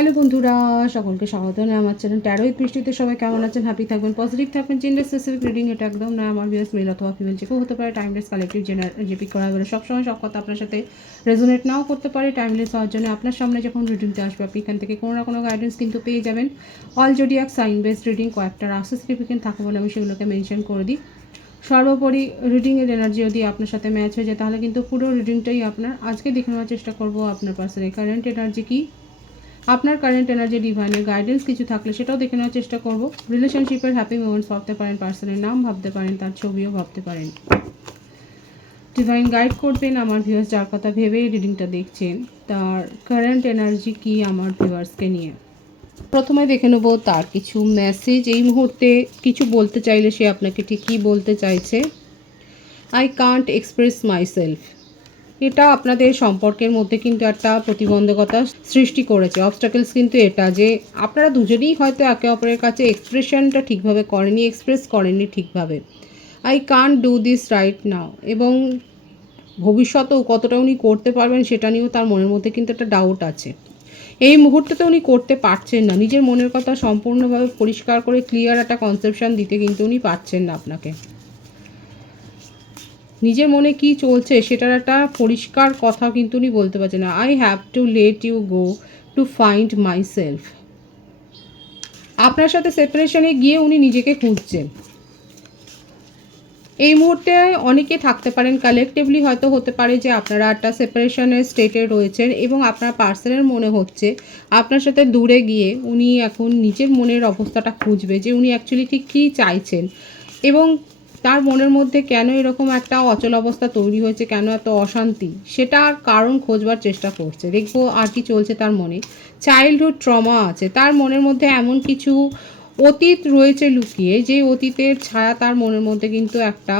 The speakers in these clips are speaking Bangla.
হ্যালো বন্ধুরা, সকলকে স্বাগত জানাই আমার চ্যানেল ট্যারো উইথ বৃষ্টিতে। সবাই কেমন আছেন? হ্যাপি থাকবেন, পজিটিভ থাকবেন। জেন্ডার স্পেসিফিক রিডিং এটা একদম না, আমার ভিউয়ার্স মেল অথবা ফিমেল যে কেউ হতে পারে। টাইমলেস কালেক্টিভ জেনার যে পিক করা হবে সবসময় সব কথা আপনার সাথে রেজোনেট নাও করতে পারে। টাইমলেস হওয়ার জন্য আপনার সামনে যখন রিডিংতে আসবে আপনি এখান থেকে কোনো না কোনো গাইডেন্স কিন্তু পেয়ে যাবেন। All zodiac sign based reading, কয়েকটা রাশি সিগনিফিকেন্ট থাকে বলে আমি সেগুলোকে মেনশন করে দিই। সর্বোপরি রিডিংয়ের এনার্জি যদি আপনার সাথে ম্যাচ হয়ে যায় তাহলে কিন্তু পুরো রিডিংটাই আপনার। আজকে দেখে নেওয়ার চেষ্টা করবো আপনার পার্সনের কারেন্ট এনার্জি কী, আপনার কারেন্ট এনার্জি ডিভাইনের গাইডেন্স কিছু থাকলে সেটাও দেখে নেওয়ার চেষ্টা করব। রিলেশনশিপের হ্যাপি মোমেন্টস ভাবতে পারেন, পার্সনের নাম ভাবতে পারেন, তার ছবিও ভাবতে পারেন। ডিভাইন গাইড করবেন আমার ভিউয়ার্স যার কথা ভেবে রিডিংটা দেখছেন, তার কারেন্ট এনার্জি কি আমার ভিউয়ার্সকে নিয়ে। প্রথমে দেখে নেব তার কিছু মেসেজ। এই মুহূর্তে কিছু বলতে চাইলে সে আপনাকে ঠিক কী বলতে চাইছে। আই কান্ট এক্সপ্রেস মাইসেলফ, এটা আপনাদের সম্পর্কের মধ্যে কিন্তু একটা প্রতিবন্ধকতা সৃষ্টি করেছে। অবস্টাকেলস কিন্তু এটা যে আপনারা দুজনেই হয়তো একে অপরের কাছে এক্সপ্রেশনটা ঠিকভাবে করেনি, এক্সপ্রেস করেননি ঠিকভাবে। I can't do this right now, এবং ভবিষ্যতেও কতটা উনি করতে পারবেন সেটা নিয়েও তার মনের মধ্যে কিন্তু একটা ডাউট আছে। এই মুহূর্তে উনি করতে পারছেন না, নিজের মনের কথা সম্পূর্ণভাবে পরিষ্কার করে ক্লিয়ার একটা কনসেপশন দিতে কিন্তু উনি পারছেন না আপনাকে। নিজের মনে কি চলছে সেটার একটা পরিষ্কার কথা কিন্তু উনি বলতে পারছেন না। I have to let you go to find myself, আপনার সাথে সেপারেশনে গিয়ে উনি নিজেকে খুঁজছেন। এই মুহূর্তে অনেকে থাকতে পারেন, কালেকটিভলি হয়তো হতে পারে যে আপনারা একটা সেপারেশনের স্টেটে রয়েছেন এবং আপনার পার্সনের মনে হচ্ছে আপনার সাথে দূরে গিয়ে উনি এখন নিজের মনের অবস্থাটা খুঁজবে যে উনি অ্যাকচুয়ালি ঠিক কী চাইছেন এবং তার মনের মধ্যে কেন এরকম একটা অচল অবস্থা তৈরি হয়েছে, কেন এত অশান্তি, সেটার কারণ খোঁজবার চেষ্টা করছে। দেখবো আর কি চলছে তার মনে। চাইল্ডহুড ট্রমা আছে তার মনের মধ্যে, এমন কিছু অতীত রয়েছে লুকিয়ে, যে অতীতের ছায়া তার মনের মধ্যে কিন্তু একটা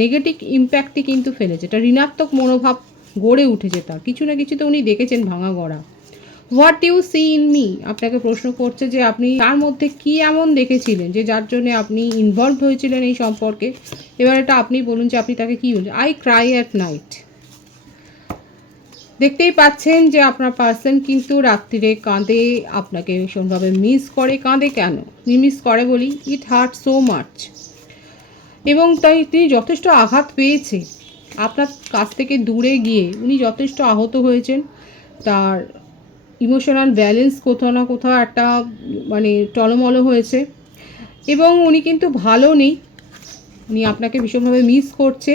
নেগেটিভ ইম্প্যাক্টই কিন্তু ফেলেছে। এটা ঋণাত্মক মনোভাব গড়ে উঠেছে তার, কিছু না কিছু তো উনি দেখেছেন ভাঙা গড়া। What you see in me, আপনাকে প্রশ্ন করছে যে আপনি তার মধ্যে কি এমন দেখেছিলেন যে যার জন্য আপনি ইনভলভ হয়েছিলেন এই সম্পর্কে। এবার এটা আপনি বলুন যে আপনি তাকে কী বলছেন। আই ক্রাই অ্যাট নাইট, দেখতেই পাচ্ছেন যে আপনার পার্সন কিন্তু রাত্রিরে কাঁদে, আপনাকে ভীষণভাবে মিস করে। কাঁদে কেন মিস করে বলি, ইট হার্ট সো মাচ, এবং তাই তিনি যথেষ্ট আঘাত পেয়েছে আপনার কাছ থেকে দূরে গিয়ে। উনি যথেষ্ট আহত হয়েছেন, তার ইমোশনাল ব্যালেন্স কোথাও না কোথাও একটা মানে টলমল হয়েছে এবং উনি কিন্তু ভালো নেই, উনি আপনাকে ভীষণভাবে মিস করছে।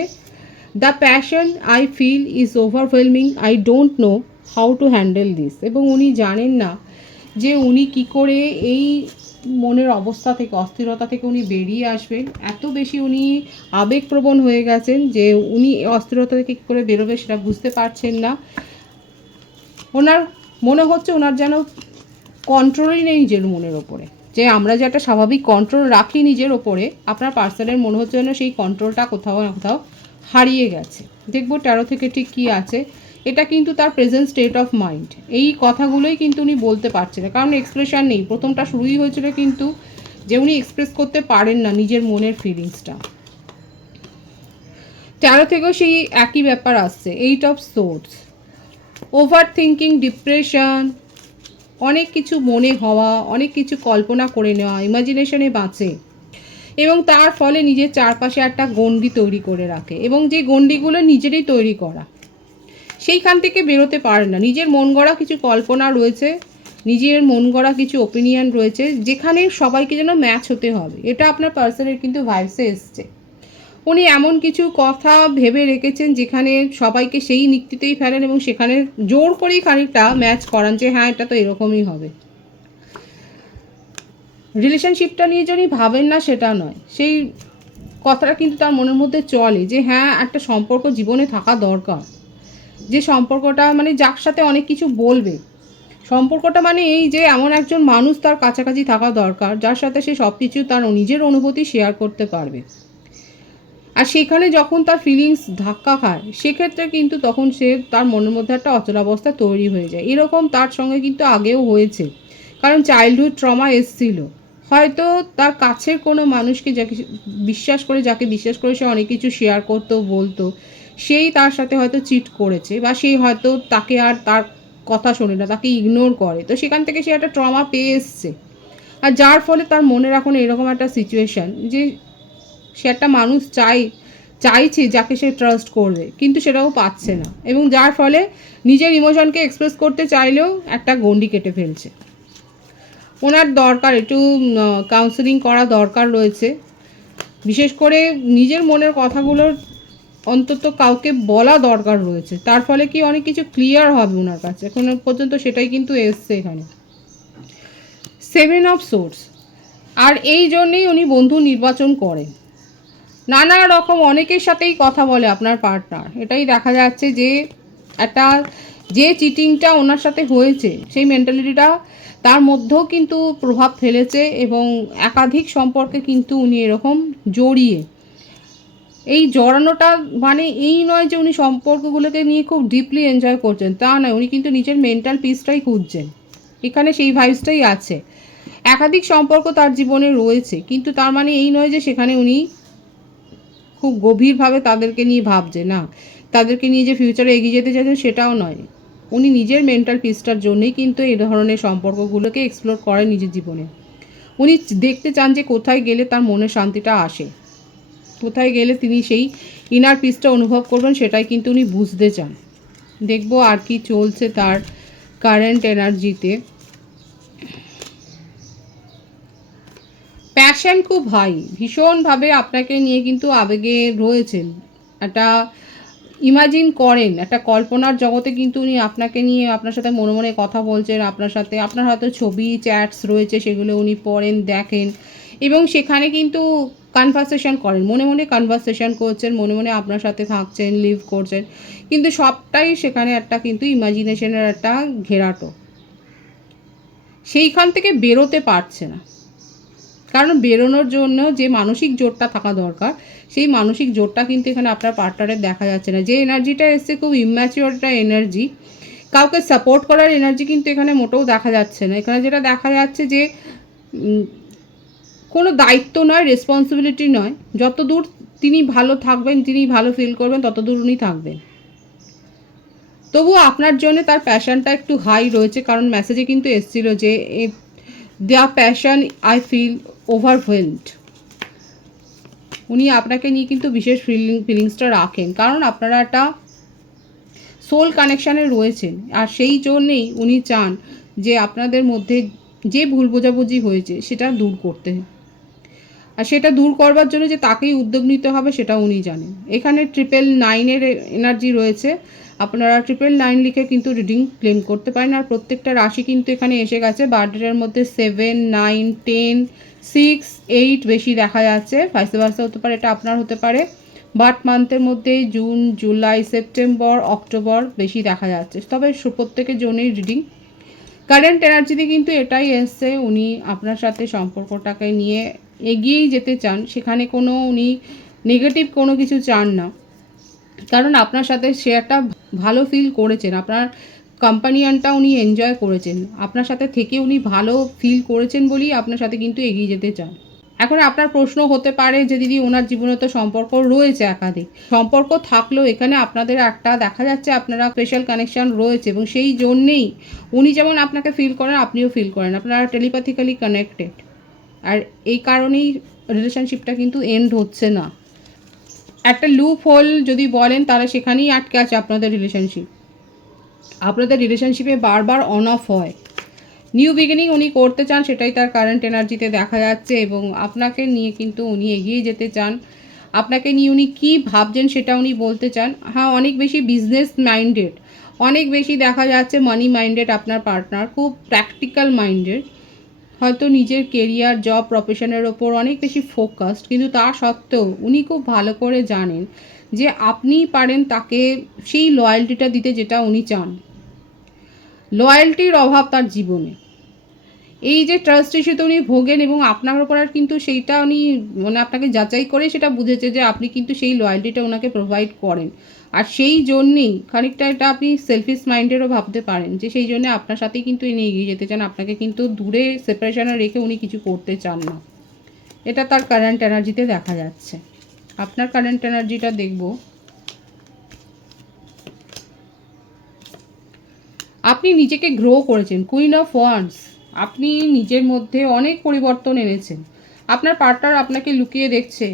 The passion I feel is overwhelming, I don't know how to handle this, এবং উনি জানেন না যে উনি কি করে এই মনের অবস্থা থেকে, অস্থিরতা থেকে উনি বেরিয়ে আসবেন। এত বেশি উনি আবেগপ্রবণ হয়ে গেছেন যে উনি অস্থিরতা থেকে কী করে বেরোবে সেটা বুঝতে পারছেন না। ওনার মনে হচ্ছে ওনার যেন কন্ট্রোলই নেই নিজের মনের ওপরে, যে আমরা যে একটা স্বাভাবিক কন্ট্রোল রাখি নিজের ওপরে, আপনার পার্সনের মনে হচ্ছে যেন সেই কন্ট্রোলটা কোথাও না কোথাও হারিয়ে গেছে। দেখবো 13 থেকে ঠিক কী আছে। এটা কিন্তু তার প্রেজেন্ট স্টেট অফ মাইন্ড, এই কথাগুলোই কিন্তু উনি বলতে পারছে না, কারণ এক্সপ্রেশন নেই। প্রথমটা শুরুই হয়েছিল কিন্তু যে উনি এক্সপ্রেস করতে পারেন না নিজের মনের ফিলিংসটা। 13 থেকেও সেই একই ব্যাপার আসছে, 8 of swords, over thinking, depression, অনেক কিছু মনে হওয়া, অনেক কিছু কল্পনা করে নেওয়া, ইমাজিনেশনে বাঁচে এবং তার ফলে নিজের চারপাশে একটা গণ্ডি তৈরি করে রাখে, এবং যে গণ্ডিগুলো নিজেরই তৈরি করা, সেইখান থেকে বেরোতে পারে না। নিজের মন গড়া কিছু কল্পনা রয়েছে, নিজের মন গড়া কিছু ওপিনিয়ন রয়েছে, যেখানে সবাইকে যেন ম্যাচ হতে হবে। এটা আপনার পার্সনের কিন্তু ভাইবসে এসছে। উনি এমন কিছু কথা ভেবে রেখেছেন যেখানে সবাইকে সেই নিক্তিতেই ফেলেন এবং সেখানে জোর করেই খানিকটা ম্যাচ করান যে হ্যাঁ এটা তো এরকমই হবে। রিলেশনশিপটা নিয়ে যদি ভাবেন না সেটা নয়, সেই কথাটা কিন্তু তার মনের মধ্যে চলে যে হ্যাঁ একটা সম্পর্ক জীবনে থাকা দরকার, যে সম্পর্কটা মানে যার সাথে অনেক কিছু বলবে। সম্পর্কটা মানে এই যে এমন একজন মানুষ তার কাছাকাছি থাকা দরকার যার সাথে সে সব কিছু তার নিজের অনুভূতি শেয়ার করতে পারবে। আর সেখানে যখন তার ফিলিংস ধাক্কা খায় সেক্ষেত্রে কিন্তু তখন সে তার মনের মধ্যে একটা অচলাবস্থা তৈরি হয়ে যায়। এরকম তার সঙ্গে কিন্তু আগেও হয়েছে, কারণ চাইল্ডহুড ট্রমা এসছিল। হয়তো তার কাছের কোনো মানুষকে যাকে বিশ্বাস করে সে অনেক কিছু শেয়ার করতো, বলতো, সেই তার সাথে হয়তো চিট করেছে, বা সেই হয়তো তাকে আর তার কথা শোনে না, তাকে ইগনোর করে, তো সেখান থেকে সে একটা ট্রমা পেয়ে এসছে। আর যার ফলে তার মনের এখন এরকম একটা সিচুয়েশান যে সে একটা মানুষ চাইছে যাকে সে ট্রাস্ট করবে, কিন্তু সেটাও পাচ্ছে না, এবং যার ফলে নিজের ইমোশনকে এক্সপ্রেস করতে চাইলেও একটা গণ্ডি কেটে ফেলছে। ওনার দরকার একটু কাউন্সেলিং করা দরকার রয়েছে, বিশেষ করে নিজের মনের কথাগুলোর অন্তত কাউকে বলা দরকার রয়েছে, তার ফলে কি অনেক কিছু ক্লিয়ার হবে ওনার কাছে। এখন পর্যন্ত সেটাই কিন্তু এসছে এখানে 7 অফ সোর্স। আর এই জন্যেই উনি বন্ধু নির্বাচন করেন, নানা রকম অনেকের সাথেই কথা বলে আপনার পার্টনার। এটাই দেখা যাচ্ছে যে একটা যে চিটিংটা ওনার সাথে হয়েছে সেই মেন্টালিটিটা তার মধ্যেও কিন্তু প্রভাব ফেলেছে, এবং একাধিক সম্পর্কে কিন্তু উনি এরকম জড়িয়ে, এই জড়ানোটা মানে এই নয় যে উনি সম্পর্কগুলোকে নিয়ে খুব ডিপলি এনজয় করছেন, তা নয়, উনি কিন্তু নিজের মেন্টাল পিসটাই খুঁজছেন, এখানে সেই ভাইবসটাই আছে। একাধিক সম্পর্ক তার জীবনে রয়েছে, কিন্তু তার মানে এই নয় যে সেখানে উনি খুব গভীরভাবে তাদেরকে নিয়ে ভাবছে, না তাদেরকে নিয়ে যে ফিউচারে এগিয়ে যেতে চাইছেন সেটাও নয়। উনি নিজের মেন্টাল পিসটার জন্যই কিন্তু এই ধরনের সম্পর্কগুলোকে এক্সপ্লোর করেন নিজের জীবনে। উনি দেখতে চান যে কোথায় গেলে তার মনের শান্তিটা আসে, কোথায় গেলে তিনি সেই ইনার পিসটা অনুভব করবেন, সেটাই কিন্তু উনি বুঝতে চান। দেখব আর কি চলছে তার কারেন্ট এনার্জিতে। প্যাশন খুব হাই, ভীষণভাবে আপনাকে নিয়ে কিন্তু আবেগে রয়েছেন, একটা ইমাজিন করেন, একটা কল্পনার জগতে কিন্তু উনি আপনাকে নিয়ে আপনার সাথে মনে মনে কথা বলছেন, আপনার সাথে আপনার হয়তো ছবি চ্যাটস রয়েছে, সেগুলো উনি পড়েন, দেখেন, এবং সেখানে কিন্তু কনভারসেশন করেন, মনে মনে কনভারসেশন করছেন, মনে মনে আপনার সাথে থাকছেন, লিভ করছেন, কিন্তু সবটাই সেখানে একটা কিন্তু ইমাজিনেশনের একটা ঘেরাটো, সেইখান থেকে বেরোতে পারছে না। কারণ বেরোনোর জন্য যে মানসিক জোরটা থাকা দরকার, সেই মানসিক জোরটা কিন্তু এখানে আপনার পার্টনারের দেখা যাচ্ছে না। যে এনার্জিটা এসছে খুব ইম্যাচিওর একটা এনার্জি, কাউকে সাপোর্ট করার এনার্জি কিন্তু এখানে মোটেও দেখা যাচ্ছে না। এখানে যেটা দেখা যাচ্ছে যে কোনো দায়িত্ব নয়, রেসপন্সিবিলিটি নয়, যত দূর তিনি ভালো থাকবেন, তিনি ভালো ফিল করবেন, তত দূর উনি থাকবেন। তবুও আপনার জন্য তার প্যাশনটা একটু হাই রয়েছে, কারণ মেসেজে কিন্তু এসেছিল যে the passion I feel overwhelmed. উনি আপনাকে নিয়ে কিন্তু বিশেষ ফিলিংসটা রাখেন, কারণ আপনারা একটা সোল কানেকশানে রয়েছেন, আর সেই জন্যেই উনি চান যে আপনাদের মধ্যে যে ভুল বোঝাবুঝি হয়েছে সেটা দূর করতে, আর সেটা দূর করবার জন্য যে তাকেই উদ্যোগ নিতে হবে সেটা উনি জানেন। এখানে 999-এর এনার্জি রয়েছে, আপনারা 999 লিখে কিন্তু রিডিং ক্লেম করতে পারেন। আর প্রত্যেকটা রাশি কিন্তু এখানে এসে গেছে। বার্থডের মধ্যে 7, 9, 10, 6, 8 বেশি দেখা যাচ্ছে, ভাইসে ভার্সা হতে পারে, এটা আপনার হতে পারে। বার্থ মান্থের মধ্যে জুন, জুলাই, সেপ্টেম্বর, অক্টোবর বেশি দেখা যাচ্ছে, তবে প্রত্যেকের জন্যই রিডিং। কারেন্ট এনার্জিতে কিন্তু এটাই এসছে, উনি আপনার সাথে সম্পর্কটাকে নিয়ে এগিয়েই যেতে চান, সেখানে কোনো উনি নেগেটিভ কোনো কিছু চান না, কারণ আপনার সাথে সে একটা ভালো ফিল করেছেন, আপনার কম্পানিয়ানটা উনি এনজয় করেছেন, আপনার সাথে থেকে উনি ভালো ফিল করেছেন বলেই আপনার সাথে কিন্তু এগিয়ে যেতে চান। এখন আপনার প্রশ্ন হতে পারে যে দিদি ওনার জীবনে তো সম্পর্ক রয়েছে, একাধিক সম্পর্ক থাকলেও এখানে আপনাদের একটা দেখা যাচ্ছে আপনারা স্পেশাল কানেকশান রয়েছে, এবং সেই জন্যেই উনি যেমন আপনাকে ফিল করেন আপনিও ফিল করেন, আপনারা টেলিপ্যাথিক্যালি কানেক্টেড, আর এই কারণেই রিলেশনশিপটা কিন্তু এন্ড হচ্ছে না। একটা লুপ হোল যদি বলেন তাহলে সেখানেই আটকে আছে আপনাদের রিলেশনশিপে বারবার অন অফ হয়। নিউ বিগিনিং উনি করতে চান, সেটাই তার কারেন্ট এনার্জিতে দেখা যাচ্ছে, এবং আপনাকে নিয়ে কিন্তু উনি এগিয়ে যেতে চান। আপনাকে নিয়ে উনি কী ভাবছেন সেটা উনি বলতে চান। হ্যাঁ, অনেক বেশি বিজনেস মাইন্ডেড, অনেক বেশি দেখা যাচ্ছে মানি মাইন্ডেড আপনার পার্টনার, খুব প্র্যাকটিক্যাল মাইন্ডেড, হয়তো নিজের কেরিয়ার, জব, প্রফেশনের ওপর অনেক বেশি ফোকাসড, কিন্তু তা সত্ত্বেও উনি খুব ভালো করে জানেন যে আপনিই পারেন তাকে সেই লয়্যালটিটা দিতে যেটা উনি চান। লয়্যালটির অভাব তার জীবনে, এই যে ট্রাস্ট ইস্যুতে উনি ভোগেন, এবং আপনার ওপর আর কিন্তু সেইটা উনি মানে আপনাকে যাচাই করে সেটা বুঝেছে যে আপনি কিন্তু সেই লয়্যালটিটা ওনাকে প্রোভাইড করেন, আর সেই জন্যেই খানিকটা এটা আপনি সেলফিশ মাইন্ডেরও ভাবতে পারেন যে সেই জন্য আপনার সাথেই কিন্তু উনি এগিয়ে যেতে চান, আপনাকে কিন্তু দূরে সেপারেশনে রেখে উনি কিছু করতে চান না। এটা তার কারেন্ট এনার্জিতে দেখা যাচ্ছে। আপনার কারেন্ট এনার্জিটা দেখব। আপনি নিজেকে গ্রো করেছেন, কুইন অফ ওয়ান্ডস। আপনি নিজের মধ্যে অনেক পরিবর্তন এনেছেন। আপনার পার্টনার আপনাকে লুকিয়ে দেখছে,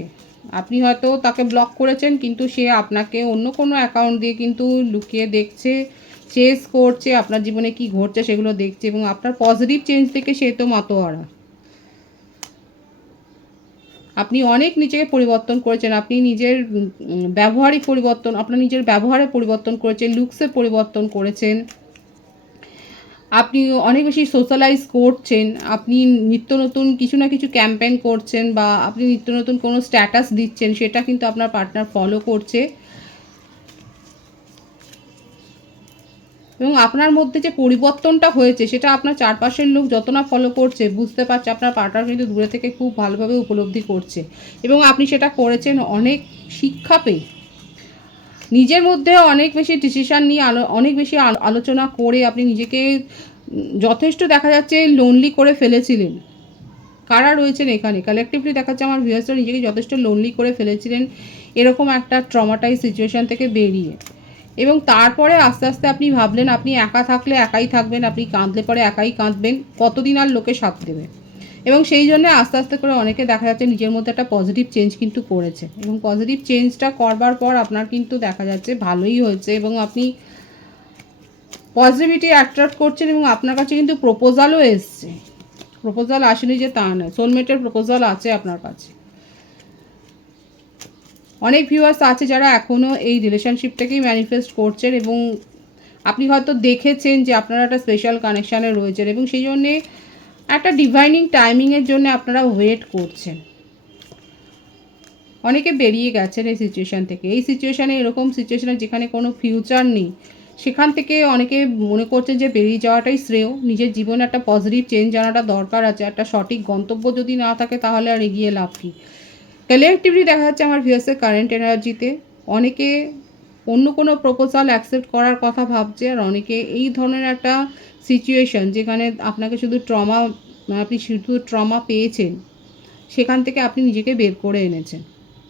আপনি হয়তো তাকে ব্লক করেছেন, কিন্তু সে আপনাকে অন্য কোনো অ্যাকাউন্ট দিয়ে কিন্তু লুকিয়ে দেখছে, চেস করছে, আপনার জীবনে কি ঘটছে সেগুলো দেখছে, এবং আপনার পজিটিভ চেঞ্জ থেকে সে তো মাতোয়ারা। আপনি অনেক নিজেকে পরিবর্তন করেছেন, আপনি নিজের ব্যবহারিক পরিবর্তন, আপনার নিজের ব্যবহারে পরিবর্তন করেছেন, লুকসে পরিবর্তন করেছেন, আপনি অনেক বেশি সোশ্যালাইজ করছেন, আপনি নিত্য নতুন কিছু না কিছু ক্যাম্পেইন করছেন, বা আপনি নিত্য নতুন কোনো স্ট্যাটাস দিচ্ছেন, সেটা কিন্তু আপনার পার্টনার ফলো করছে। এবং আপনার মধ্যে যে পরিবর্তনটা হয়েছে সেটা আপনার চারপাশের লোক যত না ফলো করছে, বুঝতে পারছে, আপনার পার্টনার কিন্তু দূরে থেকে খুব ভালোভাবে উপলব্ধি করছে, এবং আপনি সেটা করেছেন অনেক শিক্ষা পেয়ে। নিজের মধ্যে অনেক বেশি ডিসিশান নিয়ে অনেক বেশি আলোচনা করে আপনি নিজেকে যথেষ্ট দেখা যাচ্ছে লোনলি করে ফেলেছিলেন। কারা রয়েছেন এখানে কালেকটিভলি দেখাচ্ছে আমার ভিউয়ার্সরা নিজেকে যথেষ্ট লোনলি করে ফেলেছিলেন এরকম একটা ট্রমাটাইজ সিচুয়েশান থেকে বেরিয়ে, এবং তারপরে আস্তে আস্তে আপনি ভাবলেন আপনি একা থাকলে একাই থাকবেন, আপনি কাঁদলে পরে একাই কাঁদবেন, কতদিন আর লোকে সাথ দেবে। এবং সেই জন্য আস্তে আস্তে করে অনেকে দেখা যাচ্ছে নিজের মধ্যে একটা পজিটিভ চেঞ্জ কিন্তু করেছে, এবং পজিটিভ চেঞ্জটা করবার পর আপনার কিন্তু দেখা যাচ্ছে ভালোই হয়েছে, এবং আপনি পজিটিভিটি অ্যাট্রাক্ট করছেন, এবং আপনার কাছে কিন্তু প্রপোজালও এসছে। প্রপোজাল আসেনি যে তা নয়, সোলমেটের প্রপোজাল আছে আপনার কাছে। অনেক ভিউয়ার্স আছে যারা এখনও এই রিলেশনশিপটাকেই ম্যানিফেস্ট করছেন, এবং আপনি হয়তো দেখেছেন যে আপনারা একটা স্পেশাল কানেকশানে রয়েছেন, এবং সেই জন্যে একটা ডিভাইনিং টাইমিংয়ের জন্য আপনারা ওয়েট করছেন। অনেকে বেরিয়ে গেছেন এই সিচুয়েশান থেকে। এই সিচুয়েশানে, এরকম সিচুয়েশানে যেখানে কোনো ফিউচার নেই, সেখান থেকে অনেকে মনে করছেন যে বেরিয়ে যাওয়াটাই শ্রেয়। নিজের জীবনে একটা পজিটিভ চেঞ্জ আনাটা দরকার আছে, একটা সঠিক গন্তব্য যদি না থাকে তাহলে আর এগিয়ে লাভ কী। কালেকটিভলি দেখা যাচ্ছে আমার ভিউয়ার্সের কারেন্ট এনার্জিতে অনেকে অন্য কোনো প্রপোজাল অ্যাকসেপ্ট করার কথা ভাবছে, আর অনেকে এই ধরনের একটা সিচুয়েশান যেখানে আপনাকে শুধু আপনি শুধু ট্রমা পেয়েছেন, সেখান থেকে আপনি নিজেকে বের করে এনেছেন,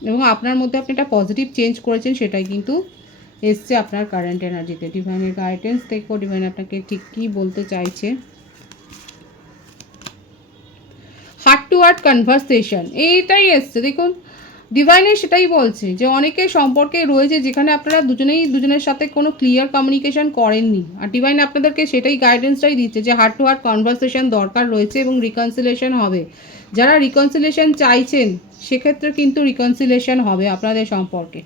এবং আপনার মধ্যে আপনি একটা পজিটিভ চেঞ্জ করেছেন, সেটাই কিন্তু এসছে আপনার কারেন্ট এনার্জিতে। ডিভাইনের গাইডেন্স দেখো ডিভাইন আপনাকে ঠিক কী বলতে চাইছে। হার্ট টু হার্ট কনভারসেশন এইটাই এসছে, দেখুন ডিভাইনে সেটাই বলছে যে অনেকে সম্পর্কে রয়েছে যেখানে আপনারা দুজনের সাথে কোনো ক্লিয়ার কমিউনিকেশন করেননি, আর ডিভাইন আপনাদেরকে সেটাই গাইডেন্সটাই দিচ্ছে যে হার্ট টু হার্ট কনভারসেশন দরকার রয়েছে, এবং রিকনসিলেশন হবে। যারা রিকনসিলেশন চাইছেন সেক্ষেত্রে কিন্তু রিকনসিলেশন হবে আপনাদের সম্পর্কে,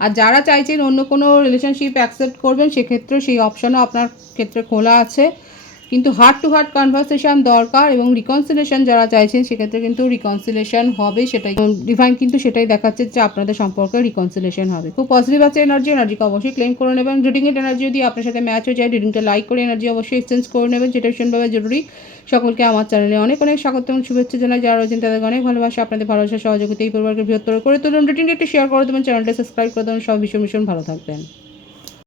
আর যারা চাইছেন অন্য কোনো রিলেশনশিপ অ্যাকসেপ্ট করবেন সেক্ষেত্রে সেই অপশানও আপনার ক্ষেত্রে খোলা আছে, কিন্তু হার্ট টু হার্ট কনভারসেশন দরকার, এবং রিকনসিলেশন যারা চাইছেন সেক্ষেত্রে কিন্তু রিকনসিলেশন হবে। সেটাই ডিভাইন কিন্তু সেটাই দেখাচ্ছে যে আপনাদের সম্পর্কে রিকনসিলেশন হবে। খুব পজিটিভ আছে এনার্জিকে অবশ্যই ক্লেম করে নেবেন। রিডিংয়ের এনার্জি যদি আপনার সাথে ম্যাচ হয়ে যায়, রিডিংটা লাইক করে এনার্জি অবশ্যই এক্সচেঞ্জ করে নেবেন, যেটা ভীষণভাবে জরুরি। সকলকে আমার চ্যানেলে অনেক অনেক স্বাগত এবং শুভেচ্ছা জানাই। যারা রয়েছেন তাদেরকে অনেক ভালোবাসা, আপনাদের ভালোবাসা সহযোগিতা এই পরিবারকে বৃহত্তর করে তুলুন। রিডিংটা একটু শেয়ার করে দেবেন, চ্যানেলটা সাবস্ক্রাইব করে দেবেন। সব ভীষণ ভীষণ ভালো থাকবেন।